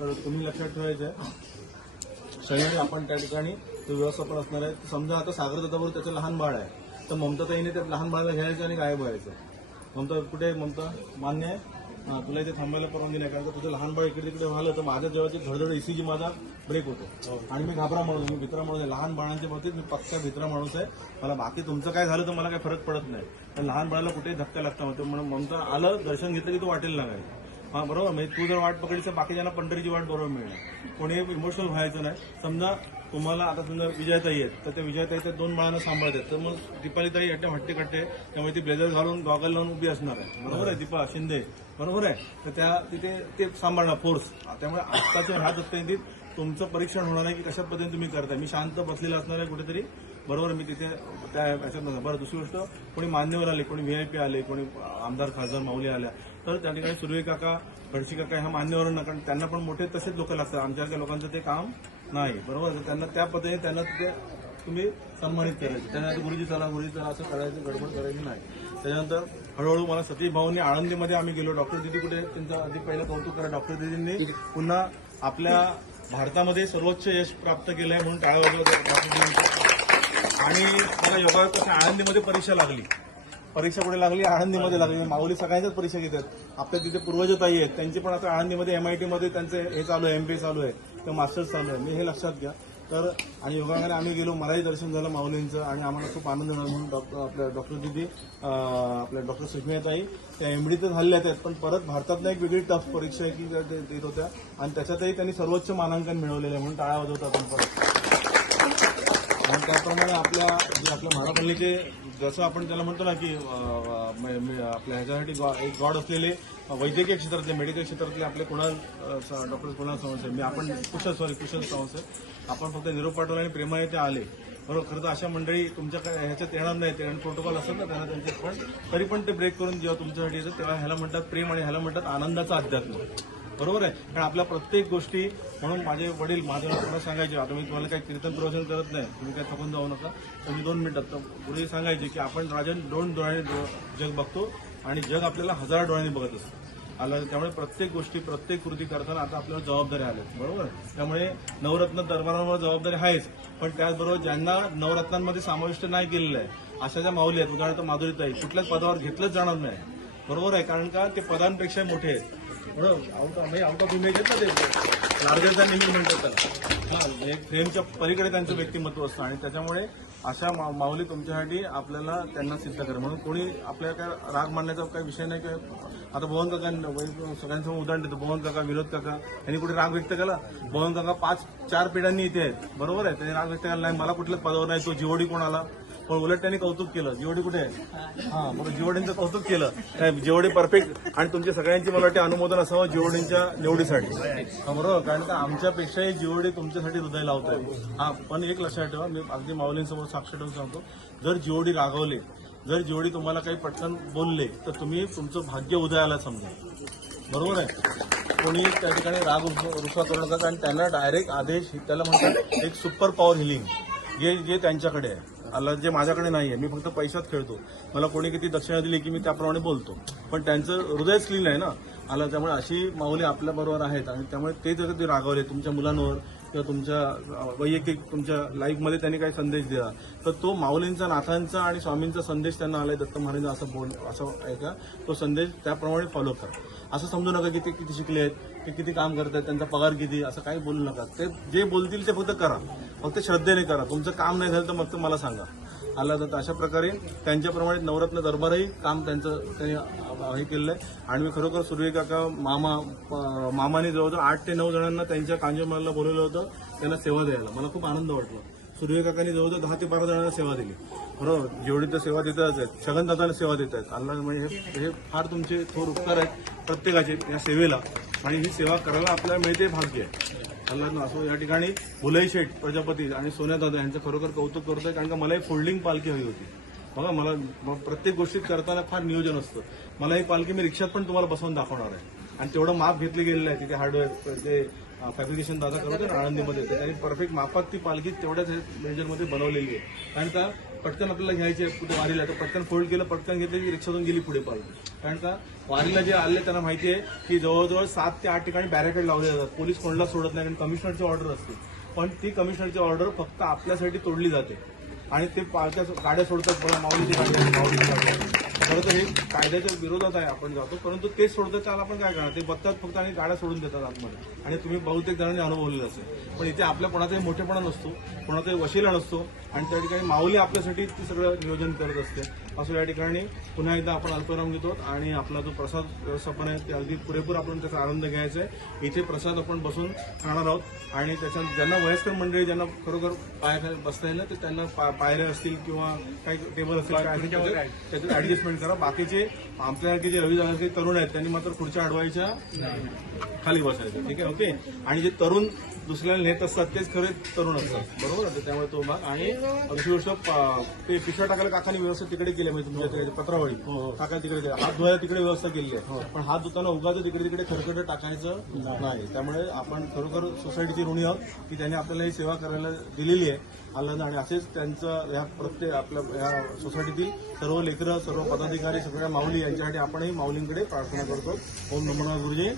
तर तुम्ही लक्षात ठेवायचं आहे शनिवारी आपण त्या ठिकाणी ते व्यवस्थापन असणार आहे. समजा आता सागर दादाबरोबर त्याचं लहान बाळ आहे. तर ममताताईने त्या लहान बाळाला घ्यायचं आणि गायब व्हायचं. ममता कुठे ममता? मान्य आहे? तुला इथे थांबायला परवानगी नाही कारण का तुझं लहान बाळ इकडे तिकडे व्हालं तर माझ्या जेव्हाची धडधड इसीजी माझा ब्रेक होतो. आणि मी घाबरा माणूस मी भित्रा माणूस आहे. लहान बाळांच्या बाबतीत मी पक्का भित्रा माणूस आहे. मला बाकी तुमचं काय झालं तर मला काही फरक पडत नाही. पण लहान बाळाला कुठेही धक्का लागता होतो म्हणून ममता आलं दर्शन घेतलं की तो वाटेल लागायचं हा बरोबर. म्हणजे तू जर वाट पकडली तर बाकीच्यांना पंढरीची वाट बरोबर मिळणार. कोणी इमोशनल व्हायचं नाही. समजा तुम्हाला आता समजा विजयताई आहेत तर त्या विजयताईच्या दोन बाळांना सांभाळतात. तर मग दीपालीताई अट्टे हट्टे कट्टे त्यामुळे ती ब्लेझर घालून गॉगल लावून उभी असणार आहे. बरोबर आहे दीपा? शिंदे? बरोबर आहे. तर त्या तिथे ते सांभाळणार फोर्स त्यामुळे आत्ताच्या ह्या दत्तयंतीत तुमचं परीक्षण होणार आहे की कशा पद्धतीने तुम्ही करताय? मी शांत बसलेला असणार आहे कुठेतरी. बरोबर मी तिथे त्या याच्यात बरं दुसरी गोष्ट कोणी मान्यवर आले कोणी व्हीआयपी आले कोणी आमदार खासदार माऊली आल्या तर त्या ठिकाणी सुर्वे काका खडशी काका ह्या मान्यवर ना कारण त्यांना पण मोठे तसेच लोक लागतात. आमच्यासारख्या लोकांचं ते काम नाही. बरोबर? त्यांना त्या पद्धतीने त्यांना ते तुम्ही सन्मानित करायचे. त्यांना गुरुजी चला गुरुजी चला असं करायचं गडबड करायची नाही. त्याच्यानंतर हळूहळू मला सतीश भाऊंनी आळंदीमध्ये आम्ही गेलो. डॉक्टर दिदी कुठे? त्यांचं अधिक पहिलं कौतुक करा. डॉक्टर दिदींनी पुन्हा आपल्या भारतामध्ये सर्वोच्च यश प्राप्त केलं आहे म्हणून टाळ्या वाजवत आणि मला योगा कसं आळंदीमध्ये परीक्षा लागली. परीक्षा कुठे लागली? आळंदीमध्ये लागली. म्हणजे माऊली सगळ्यांच्याच परीक्षा घेतात. आपल्या तिथे पूर्वज ताई आहेत. त्यांची पण आता आळंदीमध्ये एमआयटीमध्ये त्यांचे हे चालू आहे एमबीए चालू आहे. किंवा मास्टर्स चालू आहे. मी हे लक्षात घ्या. तर आणि योगाकडे आम्ही गेलो. मलाही दर्शन झालं माऊलींचं आणि आम्हाला खूप आनंद झाला म्हणून डॉक्टर आपल्या डॉक्टर दिदी आपल्या डॉक्टर सुष्मियाताई त्या एमडी तर झालेल्या आहेत. पण परत भारतातनं एक वेगळी टफ परीक्षा आहे की ते देत होत्या. आणि त्याच्यातही त्यांनी सर्वोच्च मानांकन मिळवलेलं आहे म्हणून टाळा वाजवतात आपण परत. आणि त्याप्रमाणे आपल्या जे आपल्या महारापल्लीचे जसं आपण त्याला म्हणतो ना की आपल्या ह्याच्यासाठी गॉ- एक गॉड असलेले वैद्यकीय क्षेत्रातले मेडिकल क्षेत्रातले आपले कुणाल डॉक्टर कुणाल संवसे मी आपण कुशल सॉरी कुशल संवसे आपण फक्त निरोप पाठवला आणि प्रेमाने ते आले. बरोबर? खरं तर अशा मंडळी तुमच्या ह्याच्यात येणार नाही ते प्रोटोकॉल असेल ना त्यांना त्यांच्यात पण. तरी पण ते ब्रेक करून जेव्हा तुमच्यासाठी येतं तेव्हा ह्याला म्हणतात प्रेम आणि ह्याला म्हणतात आनंदाचा अध्यात्म. बरोबर आहे. कारण आपल्या प्रत्येक गोष्टी म्हणून माझे वडील माझं मला सांगायचे आता मी तुम्हाला काही कीर्तन प्रवचन करत नाही तुम्ही काय थकून जाऊ नका. तुम्ही दोन मिनिटात तर पुढे सांगायचे की आपण राजन दोन डोळ्याने डो- जग बघतो आणि जग आपल्याला हजार डोळ्यांनी बघत असतं. आलं त्यामुळे प्रत्येक गोष्टी प्रत्येक कृती करताना आता आपल्याला जबाबदारी आल्या बरोबर त्यामुळे नवरत्न दरबारांवर जबाबदारी आहेच. पण त्याचबरोबर ज्यांना नवरत्नांमध्ये समाविष्ट नाही केलेलं आहे अशा ज्या माऊली आहेत. उदाहरणार्थ माधुरीताई कुठल्याच पदावर घेतलंच जाणार नाही. बरोबर आहे. कारण का? ते पदांपेक्षा मोठे आहेत. आउट ऑफ इमेज आहेत ना ते. लार्जर दॅन इमेज म्हणतात त्याला. एक फ्रेमच्या पलीकडे त्यांचं व्यक्तिमत्व असतं आणि त्याच्यामुळे अशा मा- माऊली तुमच्यासाठी आपल्याला त्यांना सिद्ध करा म्हणून कोणी आपल्या काय राग मानण्याचा काही विषय नाही काय आता भवन काका सगळ्यांसमोर उदाहरण देतो. भवन काका विनोद काका यांनी कुठे राग व्यक्त केला? भवन काका पाच चार पिढ्यांनी इथे आहेत. बरोबर आहे? त्यांनी राग व्यक्त केला नाही. मला कुठल्याच पदावर नाही तो जिवडी कोणाला? पण उलट त्यांनी कौतुक केलं. जीओडी कुठे आहे? हा. बरोबर जीओडींचं कौतुक केलं. जीओडी परफेक्ट आणि तुमच्या सगळ्यांची मला वाटते अनुमोदन असावं जीओडींच्या निवडीसाठी. बरोबर? कारण का आमच्यापेक्षाही जीओडी तुमच्यासाठी हृदय लावतोय. हा पण एक लक्षात ठेवा मी अगदी माऊलींसमोर साक्ष ठेवून सांगतो. जर जीओडी रागवले जर जीओडी तुम्हाला काही पटकन बोलले तर तुम्ही तुमचं भाग्य उदयाला समजा. बरोबर आहे? कोणी त्या ठिकाणी राग रुस- करू नका कारण त्यांना डायरेक्ट आदेश त्याला म्हणतात एक सुपर पॉवर हिलिंग जे जे त्यांच्याकडे आहे. आला जे माझ्याकडे नाही आहे मी फक्त पैशात खेळतो. मला कोणी किती दक्षिणा दिली की मी त्याप्रमाणे बोलतो. पण त्यांचं हृदयच क्लीन आहे ना. आला त्यामुळे अशी माऊली आपल्या बरोबर आहेत आणि त्यामुळे ते जर ते रागवले तुमच्या मुलांवर किंवा तुमच्या वैयक्तिक तुमच्या लाईफमध्ये त्यांनी काही संदेश दिला तर तो माऊलींचा नाथांचा आणि स्वामींचा संदेश त्यांना आलाय दत्त महाराज असं बोल असं ऐका तो संदेश त्याप्रमाणे फॉलो करा. असं समजू नका की ते किती शिकले आहेत ते किती काम करतात त्यांचा पगार किती असं काही बोलू नका. ते जे बोलतील ते फक्त करा. फक्त श्रद्धेने करा. तुमचं काम नाही झालं तर मग मला सांगा. आला जातं अशा प्रकारे त्यांच्याप्रमाणे नवरत्न दरबारही काम त्यांचं त्यांनी हे केलेलं आहे. आणि मी खरोखर सुर्वे काका मामा मामाने जवळजवळ आठ ते नऊ जणांना त्यांच्या कांजूरमालला बोलवलं होतं. त्यांना सेवा द्यायला. मला खूप आनंद वाटला. सुर्वे काकांनी जवळजवळ दहा ते बारा जणांना सेवा दिली. बरोबर? जेवढी तर सेवा देतच आहेत. छगन दादाला सेवा देत आहेत. अल्ला म्हणजे हे हे फार तुमचे थोर उपकार आहेत प्रत्येकाचे या सेवेला. आणि ही सेवा करायला आपल्याला मिळते भाग्य आहे. अल्ला असो या ठिकाणी भुलई शेठ प्रजापती आणि सोन्या दादा यांचं खरोखर कौतुक करतोय कारण का मला एक फोल्डिंग पालखी हवी होती. बघा मला प्रत्येक गोष्टीत करताना फार नियोजन असतं. मला ही पालखी मी रिक्षात पण तुम्हाला बसवून दाखवणार आहे. आणि तेवढं माप घेतलं गेलेलं आहे तिथे हार्डवेअर ते फॅब्रिकेशन दादा करतो ना आळंदीमध्ये तर त्यांनी परफेक्ट मापात ती पालखी तेवढ्याच मेजरमध्ये बनवलेली आहे. कारण का पटकन आपल्याला घ्यायची आहे कुठे वारीला तर पटकन फोल्ड केलं पटकन घेतलं की रिक्षातून गेली पुढे पालखी. कारण का वारीला जे आले त्यांना माहिती आहे की जवळजवळ सात ते आठ ठिकाणी बॅरिकेड लावले जातात. पोलीस कोणाला सोडत नाही कारण कमिशनरची ऑर्डर असते पण ती कमिशनरची ऑर्डर फक्त आपल्यासाठी तोडली जाते. आणि ते पालख्या गाड्या सोडतात. बघा माऊलीची गाडी माऊलीची गाडी खरं तर हे कायद्याच्या विरोधात आहे आपण जातो. परंतु तेच सोडतात त्याला आपण काय करणार? ते बघतात फक्त आणि गाड्या सोडून देतात आतमध्ये. आणि तुम्ही बहुतेक जणांनी अनुभवलेलं असेल. पण इथे आपल्या कोणाचाही मोठेपणा नसतो कोणाचाही वशिला नसतो. आणि त्या ठिकाणी माऊली आपल्यासाठी ते सगळं नियोजन करत असते. असं या ठिकाणी पुन्हा एकदा आपण अल्पविराम घेतो आणि आपला जो प्रसाद व्यवस्थापन आहे ते अगदी पुरेपूर आपण त्याचा आनंद घ्यायचा आहे. इथे प्रसाद आपण बसून खाणार आहोत आणि त्याच्यात ज्यांना वयस्कर मंडळी ज्यांना खरोखर पायाखाली बसता येईल ना, ते त्यांना पा- पायऱ्या असतील किंवा काही टेबल असतील काय असेल त्याच्यात ऍडजस्टमेंट करा. बाकीचे आपल्यासारखे जे रवी जागाचे तरुण आहेत त्यांनी मात्र खुर्च्या अडवायच्या खाली बसायचं. ठीक आहे? ओके? आणि जे तरुण दुसऱ्याला नेत असतात तेच खरे तरुण असतात. बरोबर? तर त्यामुळे तो भाग आणि दुसरी गोष्ट प- ते पिशव्या टाकायला काकांनी व्यवस्था तिकडे केली म्हणजे तुमच्या तिकडे पत्रावळी. काका तिकडे केली. हात धुवायला तिकडे व्यवस्था केली आहे. पण हात धुताना उगाच तिकडे तिकडे खरकट टाकायचं नाही. त्यामुळे आपण खरोखर सोसायटीची ऋणी आहोत की त्यांनी आपल्याला ही सेवा करायला दिलेली आहे आलं आणि असेच त्यांचं ह्या प्रत्येक आपल्या ह्या सोसायटीतील सर्व लेकरं सर्व पदाधिकारी सगळ्या माऊली यांच्यासाठी आपणही माऊलींकडे प्रार्थना करतो. ओम नमो नारायण गुरुजी.